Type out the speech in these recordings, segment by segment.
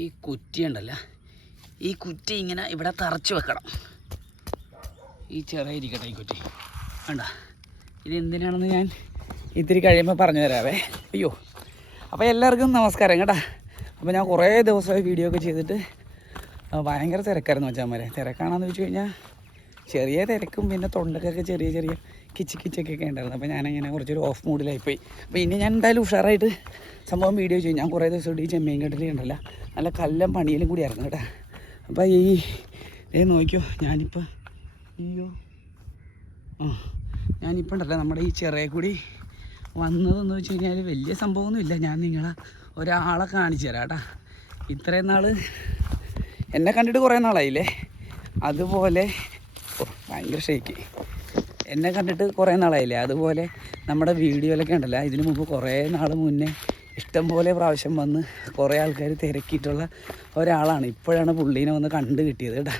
ഈ കുറ്റി ഉണ്ടല്ല? ഈ കുറ്റി ഇങ്ങനെ ഇവിടെ തറച്ച് വെക്കണം. ഈ ചെറിയ ഇരിക്കട്ടെ ഈ കുറ്റി. വേണ്ട ഇത് എന്തിനാണെന്ന് ഞാൻ ഇത്തിരി കഴിയുമ്പോൾ പറഞ്ഞു തരാവേ. അയ്യോ. അപ്പോൾ എല്ലാവർക്കും നമസ്കാരം കേട്ടാ. അപ്പോൾ ഞാൻ കുറേ ദിവസമായി വീഡിയോ ഒക്കെ ചെയ്തിട്ട് ഭയങ്കര തിരക്കായിരുന്നു വെച്ചാൽ തിരക്കാണെന്ന് വെച്ച് കഴിഞ്ഞാൽ ചെറിയ തിരക്കും പിന്നെ തൊണ്ടക്കൊക്കെ ചെറിയ ചെറിയ കിച്ച് കിച്ചൊക്കെ ഉണ്ടായിരുന്നു. അപ്പോൾ ഞാനങ്ങനെ കുറച്ചൊരു ഓഫ് മൂഡിലായിപ്പോയി അപ്പോൾ ഇനി ഞാൻ എന്തായാലും ഉഷാറായിട്ട് സംഭവം വീഡിയോ ചെയ്യും. ഞാൻ കുറേ ദിവസമായിട്ട് ഈ ചെമ്മീൻ കെട്ടിൽ ഉണ്ടല്ല നല്ല കല്ലം പണിയിലും കൂടി ആയിരുന്നു കേട്ടോ. അപ്പോൾ ഈ ഏ നോക്കിയോ ഞാനിപ്പോൾ അയ്യോ. ആ ഞാനിപ്പോൾ ഉണ്ടല്ലോ നമ്മുടെ ഈ ചെറിയ കൂടി വന്നതെന്ന് വെച്ച് കഴിഞ്ഞാൽ വലിയ സംഭവമൊന്നുമില്ല. ഞാൻ നിങ്ങളെ ഒരാളെ കാണിച്ചു തരാം കേട്ടാ. ഇത്രയും നാൾ എന്നെ കണ്ടിട്ട് കുറേ നാളായില്ലേ? അതുപോലെ ഭയങ്കര ഷേക്ക് എന്നെ കണ്ടിട്ട് കുറേ നാളായില്ലേ? അതുപോലെ നമ്മുടെ വീഡിയോയിലൊക്കെ ഉണ്ടല്ലോ. ഇതിനു മുമ്പ് കുറേ നാൾ മുന്നേ ഇഷ്ടം പോലെ പ്രാവശ്യം വന്ന് കുറേ ആൾക്കാർ തിരക്കിയിട്ടുള്ള ഒരാളാണ്. ഇപ്പോഴാണ് പുള്ളീനെ വന്ന് കണ്ട് കിട്ടിയത് കേട്ടോ.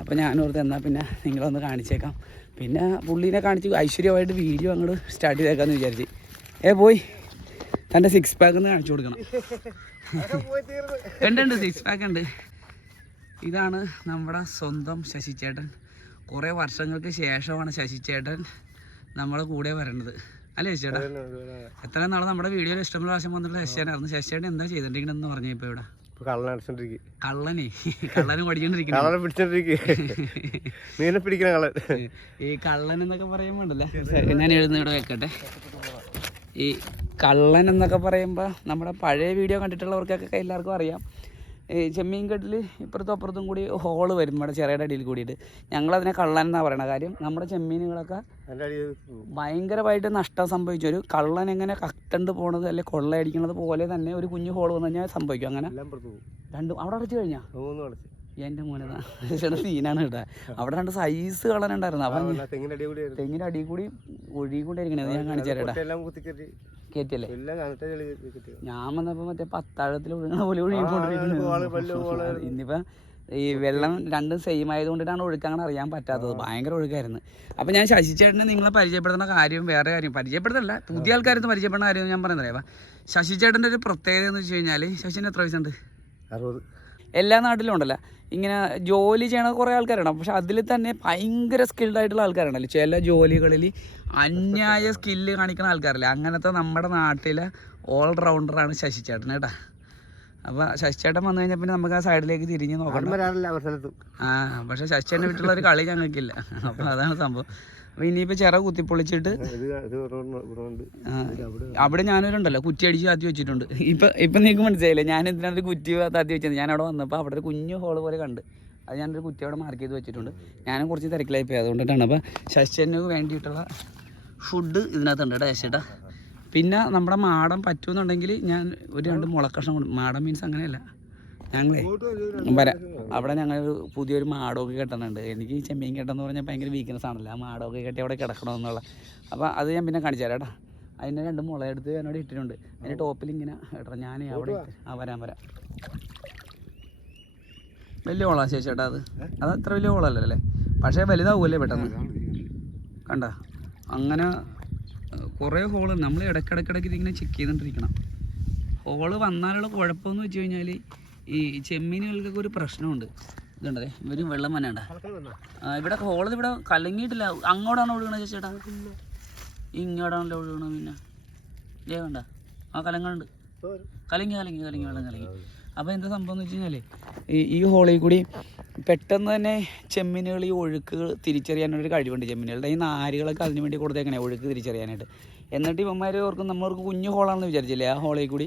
അപ്പോൾ ഞാനോർത്ത് എന്നാൽ പിന്നെ നിങ്ങളൊന്ന് കാണിച്ചേക്കാം. പിന്നെ പുള്ളീനെ കാണിച്ച് ഐശ്വര്യമായിട്ട് വീഡിയോ അങ്ങോട്ട് സ്റ്റാർട്ട് ചെയ്തേക്കാമെന്ന് വിചാരിച്ച്. ഏ പോയി. തന്റെ സിക്സ് പാക്ക് ഒന്ന് കാണിച്ചു കൊടുക്കണം. ഉണ്ട് ഉണ്ട് സിക്സ് പാക്ക് ഉണ്ട്. ഇതാണ് നമ്മുടെ സ്വന്തം ശശിചേട്ടൻ കുറേ വർഷങ്ങൾക്ക് ശേഷമാണ് ശശിചേട്ടൻ നമ്മളെ കൂടെ വരേണ്ടത്. അല്ലേ ശശിചേട്ടാ എത്ര നാളെ നമ്മുടെ വീഡിയോയിൽ ഇഷ്ടമുള്ള പ്രാവശ്യം വന്നിട്ടുള്ള ശശിചേട്ടനായിരുന്നു ശശിചേട്ടൻ എന്താ ചെയ്തിട്ടുണ്ടെന്ന് പറഞ്ഞു ഇപ്പൊ ഇവിടെ കള്ളനെ. കള്ളനും പഠിച്ചോണ്ടിരിക്കുന്നു. ഈ കള്ളൻ എന്നൊക്കെ പറയുമ്പോ ഉണ്ടല്ലേ? ഞാൻ എഴുതുന്ന ഇവിടെ വെക്കട്ടെ. ഈ കള്ളൻ എന്നൊക്കെ പറയുമ്പോൾ നമ്മുടെ പഴയ വീഡിയോ കണ്ടിട്ടുള്ളവർക്കൊക്കെ എല്ലാവർക്കും അറിയാം. ചെമ്മീൻ കെട്ടിൽ ഇപ്പുറത്തും അപ്പുറത്തും കൂടി ഹോൾ വരും നമ്മുടെ ചെറിയുടെ അടിയിൽ കൂടിയിട്ട്. ഞങ്ങളതിനെ കള്ളൻ എന്നാണ് പറയണ കാര്യം? നമ്മുടെ ചെമ്മീനുകളൊക്കെ ഭയങ്കരമായിട്ട് നഷ്ടം സംഭവിച്ചു. ഒരു കള്ളൻ എങ്ങനെ കട്ടണ്ട് പോണത് അല്ലെ കൊള്ളയടിക്കണത് പോലെ തന്നെ ഒരു കുഞ്ഞു ഹോൾ വന്നു കഴിഞ്ഞാൽ സംഭവിക്കും. അങ്ങനെ രണ്ടും അവിടെ അടച്ചു കഴിഞ്ഞാൽ എന്റെ മോനെ സീനാണ് കേട്ടോ. അവിടെ രണ്ട് സൈസ് കളറുണ്ടായിരുന്നു അപ്പം തെങ്ങിന്റെ അടി കൂടി തെങ്ങിന്റെ അടിയിൽ കൂടി ഒഴുകിക്കൊണ്ടിരിക്കണേ ഞാൻ കാണിച്ചു തരാം കയറ്റിയല്ലേ ഞാൻ വന്നപ്പോ മറ്റേ പത്താഴത്തിൽ ഒഴുകണ പോലെ ഒഴുകിക്കൊണ്ടിരിക്കുന്നത് ഇന്നിപ്പം ഈ വെള്ളം രണ്ടും സെയിം ആയതുകൊണ്ടിട്ടാണ് ഒഴുക്ക് അങ്ങനെ അറിയാൻ പറ്റാത്തത്. ഭയങ്കര ഒഴുക്കായിരുന്നു. അപ്പം ഞാൻ ശശിചേട്ടനെ നിങ്ങളെ പരിചയപ്പെടുത്തുന്ന കാര്യം വേറെ കാര്യം. പരിചയപ്പെടുത്തല്ല. പുതിയ ആൾക്കാരത്ത് പരിചയപ്പെടുന്ന കാര്യം ഞാൻ പറയുന്നത് ശശിചേട്ടന്റെ ഒരു പ്രത്യേകത എന്ന് വെച്ച് കഴിഞ്ഞാൽ ശശിന് എത്ര വയസ്സുണ്ട്? അറുപത്. എല്ലാ നാട്ടിലും ഉണ്ടല്ലോ. ഇങ്ങനെ ജോലി ചെയ്യണ കുറേ ആൾക്കാരുണ്ടാവും പക്ഷെ അതിൽ തന്നെ ഭയങ്കര സ്കിൽഡ് ആയിട്ടുള്ള ആൾക്കാരുണ്ടല്ലോ. ചില ജോലികളിൽ അന്യായ സ്കില്ല് കാണിക്കുന്ന ആൾക്കാരല്ലേ? അങ്ങനത്തെ നമ്മുടെ നാട്ടിലെ ഓൾറൗണ്ടറാണ് ശശിചേട്ടൻ കേട്ടാ. അപ്പൊ ശശിചേട്ടൻ വന്നു കഴിഞ്ഞാൽ പിന്നെ നമുക്ക് ആ സൈഡിലേക്ക് തിരിഞ്ഞു നോക്കണം. ആ പക്ഷെ ശശിചേട്ടനെ വിട്ടുള്ള ഒരു കളി ഞങ്ങൾക്കില്ല. അപ്പൊ അതാണ് സംഭവം. അപ്പോൾ ഇനിയിപ്പോ ചിറ കുത്തിപ്പൊളിച്ചിട്ട് അവിടെ ഞാനൊരുണ്ടല്ലോ കുറ്റി അടിച്ച് താത്തി വെച്ചിട്ടുണ്ട്. ഇപ്പൊ ഇപ്പൊ നിങ്ങൾക്ക് മനസ്സിലായില്ലേ? ഞാൻ എന്തിനാണ് ഒരു കുറ്റി താത്തി വെച്ചത്? ഞാൻ അവിടെ വന്നപ്പോൾ അവിടെ ഒരു കുഞ്ഞു ഹോൾ പോലെ കണ്ട്. അത് ഞാനൊരു കുറ്റി അവിടെ മാർക്ക് ചെയ്ത് വെച്ചിട്ടുണ്ട്. ഞാനും കുറച്ച് തിരക്കിലായി പോയി. അതുകൊണ്ടിട്ടാണ്. അപ്പോൾ ശശിന് വേണ്ടിയിട്ടുള്ള ഫുഡ് ഇതിനകത്തുണ്ട് കേട്ടോ ശശിട്ടാ പിന്നെ നമ്മുടെ മാടം പറ്റുമെന്നുണ്ടെങ്കിൽ ഞാൻ ഒരു രണ്ട് മുളക്കഷ്ണം കൊടുക്കും മാടം മീൻസ് അങ്ങനെയല്ല. ഞങ്ങളേ വരാം അവിടെ ഞങ്ങൾ പുതിയൊരു മാടമൊക്കെ കെട്ടുന്നുണ്ട് എനിക്ക് ഈ ചെമ്മീൻ കെട്ടെന്ന് പറഞ്ഞാൽ ഭയങ്കര വീക്ക്നെസ് ആണല്ലോ. ആ മാടമൊക്കെ കെട്ടി അവിടെ കിടക്കണമെന്നുള്ള. അപ്പോൾ അത് ഞാൻ പിന്നെ കാണിച്ചു തരാം കേട്ടോ. അതിന്റെ രണ്ട് മുളയെടുത്ത് എന്നോട് ഇട്ടിട്ടുണ്ട്. അതിന്റെ ടോപ്പിൽ ഇങ്ങനെ കേട്ടോ ഞാൻ അവിടെ ആ വരാൻ വരാം. വലിയ ഓളാ ശേഷി ചേട്ടാ അത്. അത് അത്ര വലിയ ഓളല്ലോ അല്ലേ പക്ഷേ വലുതാവുമല്ലേ പെട്ടെന്ന്. കണ്ട? അങ്ങനെ കുറേ ഹോൾ നമ്മൾ ഇടയ്ക്കിടയ്ക്കിടയ്ക്ക് ഇതിങ്ങനെ ചെക്ക് ചെയ്തുകൊണ്ടിരിക്കണം ഹോൾ വന്നാലുള്ള കുഴപ്പമെന്ന് വെച്ച് കഴിഞ്ഞാൽ ഈ ചെമ്മീനുകൾക്കൊക്കെ ഒരു പ്രശ്നമുണ്ട്. ഇതുണ്ടേ ഇവരും വെള്ളം വന്നാണ്ട. ആ, ഇവിടെ ഹോളത് ഇവിടെ കലങ്ങിയിട്ടില്ല. അങ്ങോട്ടാണോ ഒഴുകണത് ചേട്ടാ ഇങ്ങോട്ടാണല്ലോ ഒഴുകണത് പിന്നെ. ഇതേ വേണ്ട ആ കലങ്ങളുണ്ട്. കലങ്ങി കലങ്ങി കലങ്ങി വെള്ളം കലങ്ങി. അപ്പോൾ എന്താ സംഭവം എന്ന് വെച്ച് കഴിഞ്ഞാൽ ഈ ഈ ഹോളിൽ കൂടി പെട്ടെന്ന് തന്നെ ചെമ്മീനുകൾ ഈ ഒഴുക്കുകൾ തിരിച്ചറിയാനൊരു കഴിവുണ്ട് ചെമ്മീനുകളുടെ. ഈ നാരുകളൊക്കെ അതിന് വേണ്ടി കൊടുത്തേക്കണേ ഒഴുക്ക് തിരിച്ചറിയാനായിട്ട്. എന്നിട്ട് ഇവന്മാർ ഓർക്കും നമ്മൾക്ക് കുഞ്ഞു ഹോളാണെന്ന് വിചാരിച്ചില്ലേ? ആ ഹോളിൽ കൂടി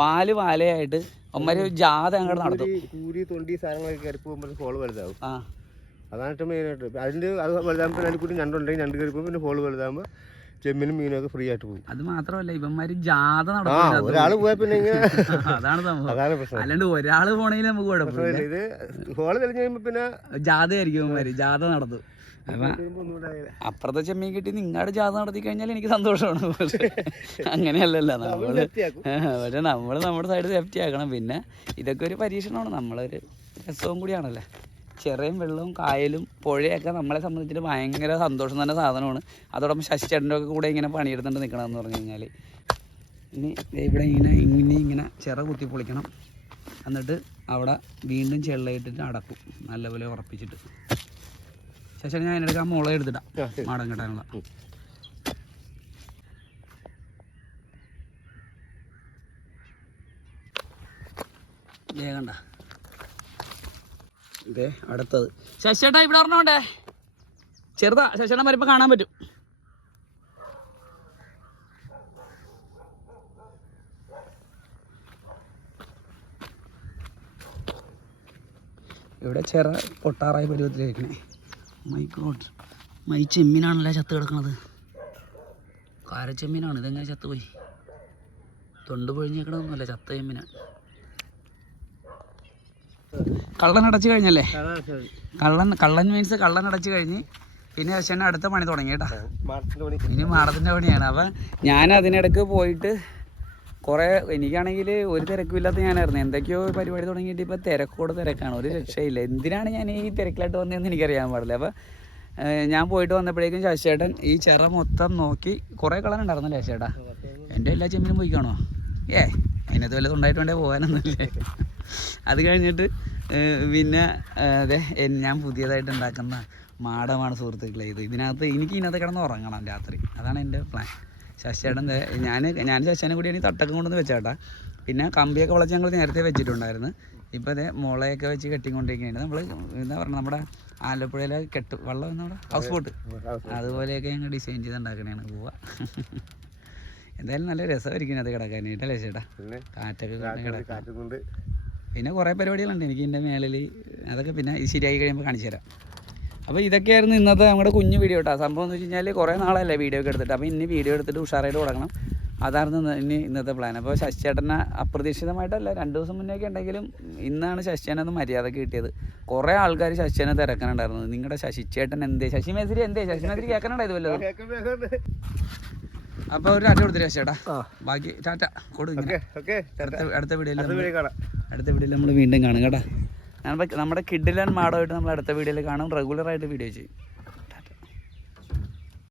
വാൽ വാലയായിട്ട് അവന്മാർ ഒരു ജാഥ അങ്ങോട്ട് നടത്തും. കൂരി തൊണ്ടി സാധനങ്ങളൊക്കെ കയറി പോകുമ്പോൾ വലുതാവും. ആ. അതാണ് മെയിനായിട്ട് അതിന്റെ അത് വലുതാകുമ്പോൾ അതിൽ കൂടി ഞണ്ടുണ്ടെങ്കിൽ ഞണ്ട് കയറി പോകുമ്പോൾ പിന്നെ ഹോൾ വലുതാകുമ്പോൾ ചെമ്മീനും മീനും ഒക്കെ ഫ്രീ ആയിട്ട് പോകും അത് മാത്രമല്ല ഇവന്മാര് ജാഥ നടത്തും ഒരാൾ പോയാൽ പിന്നെ അതാണ് സംഭവം. അല്ലാണ്ട് ഒരാൾ പോണെങ്കിൽ നമുക്ക് കുഴപ്പമില്ല. ഇത് ഹോൾ തെളിഞ്ഞു കഴിയുമ്പോ പിന്നെ ജാഥയായിരിക്കും ഇവന്മാര് ജാഥ നടത്തും. അപ്പുറത്തെ ചെമ്മീൻ കിട്ടി നിങ്ങളുടെ ജാഥ നടത്തി കഴിഞ്ഞാൽ എനിക്ക് സന്തോഷമാണ്. പക്ഷേ അങ്ങനെയല്ലല്ലോ നമ്മൾ പക്ഷെ നമ്മൾ നമ്മുടെ സൈഡ് സേഫ്റ്റി ആക്കണം. പിന്നെ ഇതൊക്കെ ഒരു പരീക്ഷണമാണ്. നമ്മളൊരു രസവും കൂടിയാണല്ലോ? ചെറിയ വെള്ളവും കായലും പുഴയൊക്കെ നമ്മളെ സംബന്ധിച്ചിട്ട് ഭയങ്കര സന്തോഷം തന്നെ സാധനമാണ്. അതോടൊപ്പം ശശിചേട്ടന്റെ ഒക്കെ കൂടെ ഇങ്ങനെ പണിയെടുത്തിട്ട് നിൽക്കണമെന്ന് പറഞ്ഞു കഴിഞ്ഞാൽ ഇനി ഇവിടെ ഇങ്ങനെ ഇങ്ങനെ ഇങ്ങനെ ചിറ കുത്തി പൊളിക്കണം. എന്നിട്ട് അവിടെ വീണ്ടും ചെള്ളയിട്ടിട്ട് അടക്കും. നല്ലപോലെ ഉറപ്പിച്ചിട്ട്. ശേഷം ഞാൻ അതിനെടുക്കാൻ ആ മുള എടുത്തിട്ടാ മാടം കെട്ടാനുള്ള. ഏകണ്ട വേഗണ്ട ഇതേ അടുത്തത്. ശശിയേട്ടാ ഇവിടെ പറഞ്ഞോണ്ടേ ചെറുതാ ശശിയേട്ടൻ വരുമ്പോൾ കാണാൻ പറ്റും. ഇവിടെ ചെറ പൊട്ടാറായ പരുവത്തിലേക്കണേ മൈ ഗോഡ് മൈ ചെമ്മീനാണല്ലേ ചത്ത് കിടക്കണത്? കാരച്ചെമ്മീനാണ് ഇതെങ്ങനെ ചത്തുപോയി? തൊണ്ട് പൊഴിഞ്ഞേക്കണതൊന്നുമല്ല ചത്ത ചെമ്മീനാണ് കള്ളൻ അടച്ചു കഴിഞ്ഞല്ലേ? കള്ളൻ കള്ളൻ മീൻസ് കള്ളൻ അടച്ചു കഴിഞ്ഞ് പിന്നെ ശശിന് അടുത്ത പണി തുടങ്ങി കേട്ടാ. ഇനി മാടത്തിന്റെ പണിയാണ്. അപ്പം ഞാൻ അതിനിടക്ക് പോയിട്ട് കുറേ എനിക്കാണെങ്കിൽ ഒരു തിരക്കുമില്ലാത്ത ഞാനായിരുന്നു. എന്തൊക്കെയോ പരിപാടി തുടങ്ങിയിട്ട് ഇപ്പോൾ തിരക്കോട് തിരക്കാണ്. ഒരു രക്ഷയില്ല. എന്തിനാണ് ഞാൻ ഈ തിരക്കിലായിട്ട് വന്നതെന്ന് എനിക്കറിയാൻ പാടില്ല. അപ്പം ഞാൻ പോയിട്ട് വന്നപ്പോഴേക്കും ശശിയേട്ടൻ ഈ ചിറ മൊത്തം നോക്കി കുറേ കളർ ഉണ്ടായിരുന്നല്ലേ ശശിയേട്ടാ. എന്റെ എല്ലാ ചെമ്മിനും പോയിക്കാണോ? ഏ അതിനകത്ത് വല്ലതും ഉണ്ടായിട്ട് വേണ്ടേ പോകാനൊന്നുമില്ലേ? അത് കഴിഞ്ഞിട്ട് പിന്നെ അതെ ഞാൻ പുതിയതായിട്ട് ഉണ്ടാക്കുന്ന മാടമാണ് സുഹൃത്തുക്കളെ ഇത്. ഇതിനകത്ത് എനിക്ക് ഇതിനകത്ത് കിടന്ന് ഉറങ്ങണം രാത്രി. അതാണ് എന്റെ പ്ലാൻ ശശിയുടെ ഞാൻ ഞാൻ ശശിനെ കൂടിയാണ് ഈ തട്ടക്കം കൊണ്ടുവന്ന് വെച്ചേട്ടാ. പിന്നെ കമ്പിയൊക്കെ വളച്ച് ഞങ്ങൾ നേരത്തെ വെച്ചിട്ടുണ്ടായിരുന്നു. ഇപ്പോൾ അതെ മുളയൊക്കെ വെച്ച് കെട്ടിക്കൊണ്ടിരിക്കുകയാണ്. നമ്മൾ എന്താ പറയുക നമ്മുടെ ആലപ്പുഴയിലെ കെട്ട് വള്ളം നമ്മുടെ ഹൗസ് ബോട്ട് അതുപോലെയൊക്കെ ഞങ്ങൾ ഡിസൈൻ ചെയ്ത് ഉണ്ടാക്കണേണ് പോവാ. എന്തായാലും നല്ല രസമായിരിക്കും അത് കിടക്കാനായിട്ടല്ലേ ചേട്ടാ കാറ്റൊക്കെ കിടക്കാം പിന്നെ കുറേ പരിപാടികളുണ്ട്. എനിക്ക് എന്റെ മേളിൽ അതൊക്കെ പിന്നെ ഇത് ശരിയായി കഴിയുമ്പോൾ കാണിച്ചു തരാം. അപ്പോൾ ഇതൊക്കെയായിരുന്നു ഇന്നത്തെ നമ്മുടെ കുഞ്ഞു വീഡിയോ കേട്ടോ. സംഭവം എന്ന് വെച്ച് കഴിഞ്ഞാൽ കുറേ നാളല്ലേ വീഡിയോ ഒക്കെ എടുത്തിട്ട്. അപ്പോൾ ഇനി വീഡിയോ എടുത്തിട്ട് ഉഷാറായിട്ട് തുടങ്ങണം. അതായിരുന്നു ഇനി ഇന്നത്തെ പ്ലാൻ അപ്പോൾ ശശിചേട്ടനെ അപ്രതീക്ഷിതമായിട്ടല്ല രണ്ട് ദിവസം മുന്നേക്കേ ഉണ്ടെങ്കിലും ഇന്നാണ് ശശിചേട്ടനൊന്ന് മര്യാദ കിട്ടിയത്. കുറേ ആൾക്കാർ ശശിചേട്ടനെ തിരക്കാനുണ്ടായിരുന്നു നിങ്ങളുടെ ശശിചേട്ടൻ എന്തേ? ശശി മേസ്തിരി എന്തേ? ശശി മേസ്തിരി കേൾക്കാനുണ്ടായത് വല്ലതും? അപ്പോൾ ഒരു ടാറ്റ കൊടുത്തില്ല ശശിയേട്ടാ? ബാക്കി ടാറ്റ കൊടു ഇങ്ങനെ. Okay okay. അടുത്ത അടുത്ത വീഡിയോയിൽ അടുത്ത വീഡിയോയിൽ നമ്മൾ വീണ്ടും കാണും കേട്ടോ. നമ്മുടെ കിഡിലൻ മാഡമായിട്ട് നമ്മൾ അടുത്ത വീഡിയോയിൽ കാണും. റെഗുലറായിട്ട് വീഡിയോ ചെയ്യും.